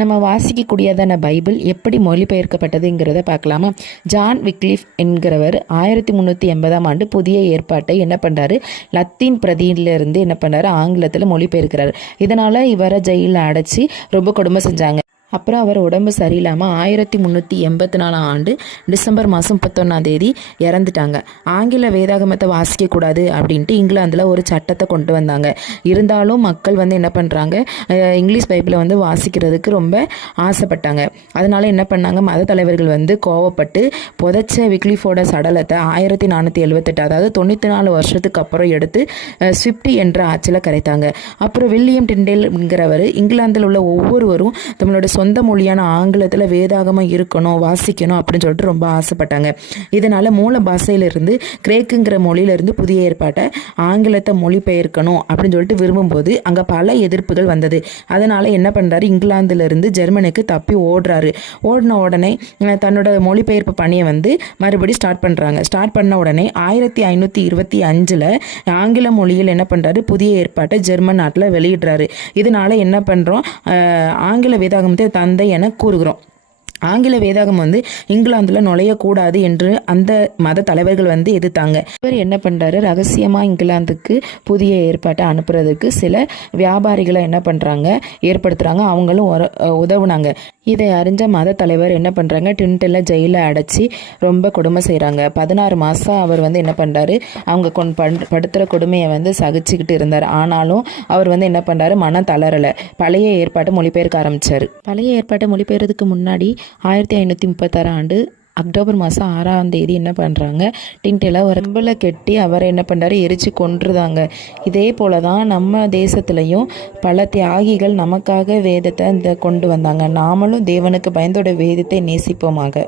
நம்ம வாசிக்கக்கூடியதான பைபிள் எப்படி மொழிபெயர்க்கப்பட்டதுங்கிறத பார்க்கலாமா. ஜான் விக்லிஃப் என்கிறவர் 1380ஆம் ஆண்டு புதிய ஏற்பாட்டை என்ன பண்ணுறாரு, லத்தீன் பிரதியிலிருந்து என்ன பண்ணுறாரு, ஆங்கிலத்தில் மொழிபெயர்க்கிறார். இதனால் இவரை ஜெயிலில் அடைச்சி ரொம்ப கொடுமை செஞ்சாங்க. அப்புறம் அவர் உடம்பு சரியில்லாமல் 1384ஆம் ஆண்டு டிசம்பர் மாதம் 31 இறந்துட்டாங்க. ஆங்கில வேதாகமத்தை வாசிக்கக்கூடாது அப்படின்ட்டு இங்கிலாந்தில் ஒரு சட்டத்தை கொண்டு வந்தாங்க. இருந்தாலும் மக்கள் என்ன பண்ணுறாங்க, இங்கிலீஷ் பைபிளை வாசிக்கிறதுக்கு ரொம்ப ஆசைப்பட்டாங்க. அதனால் என்ன பண்ணாங்க, மத தலைவர்கள் கோவப்பட்டு புதைச்ச விக்லிஃபோட சடலத்தை 1478, அதாவது 94 வருஷத்துக்கு அப்புறம் எடுத்து ஸ்விஃப்ட் என்ற ஆட்சியில் கரைத்தாங்க. அப்புறம் வில்லியம் டிண்டேல்ங்கிறவர் இங்கிலாந்தில் உள்ள ஒவ்வொருவரும் நம்மளோட சொந்த மொழியான ஆங்கிலத்தில் வேதாகமம் இருக்கணும், வாசிக்கணும் அப்படின்னு சொல்லிட்டு ரொம்ப ஆசைப்பட்டாங்க. இதனால் மூல பாஷையிலிருந்து கிரேக்குங்கிற மொழியிலிருந்து புதிய ஏற்பாட்டை ஆங்கிலத்தை மொழிபெயர்க்கணும் அப்படின்னு சொல்லிட்டு விரும்பும்போது அங்கே பல எதிர்ப்புகள் வந்தது. அதனால் என்ன பண்ணுறாரு, இங்கிலாந்துலேருந்து ஜெர்மனிக்கு தப்பி ஓடுறாரு. ஓடின உடனே தன்னோட மொழிபெயர்ப்பு பணியை மறுபடியும் ஸ்டார்ட் பண்ண உடனே 1525 ஆங்கில மொழியில் என்ன பண்ணுறாரு, புதிய ஏற்பாட்டை ஜெர்மன் நாட்டில் வெளியிடுறாரு. இதனால என்ன பண்ணுறோம், ஆங்கில வேதாகமத்தை தந்தை என கூறுகிறோம். ஆங்கில வேதாகம் இங்கிலாந்தில் நுழையக்கூடாது என்று அந்த மத தலைவர்கள் எதிர்த்தாங்க. இவர் என்ன பண்ணுறாரு, ரகசியமாக இங்கிலாந்துக்கு புதிய ஏற்பாட்டை அனுப்புறதுக்கு சில வியாபாரிகளை என்ன பண்ணுறாங்க, ஏற்படுத்துகிறாங்க. அவங்களும் உதவுனாங்க. இதை அறிஞ்ச மத தலைவர் என்ன பண்ணுறாங்க, டிண்டெல்லாம் ஜெயிலில் அடைச்சி ரொம்ப கொடுமை செய்கிறாங்க. 16 மாதம் அவர் என்ன பண்ணுறாரு, அவங்க படுத்துகிற கொடுமையை சகிச்சுக்கிட்டு இருந்தார். ஆனாலும் அவர் என்ன பண்ணுறாரு, மனம் தளரலை. பழைய ஏற்பாட்டை மொழிபெயர்க்க ஆரம்பித்தார். பழைய ஏற்பாட்டை மொழிபெயர்றதுக்கு முன்னாடி 1536ஆம் ஆண்டு அக்டோபர் மாதம் 6ஆம் தேதி என்ன பண்ணுறாங்க, டிண்டெலை உடம்புல கெட்டி அவரை என்ன பண்ணுறாரு, எரிச்சு கொன்றுதாங்க. இதே போல தான் நம்ம தேசத்துலையும் பல தியாகிகள் நமக்காக வேதத்தை கொண்டு வந்தாங்க. நாமளும் தேவனுக்கு பயந்தோட வேதத்தை நேசிப்போமாக.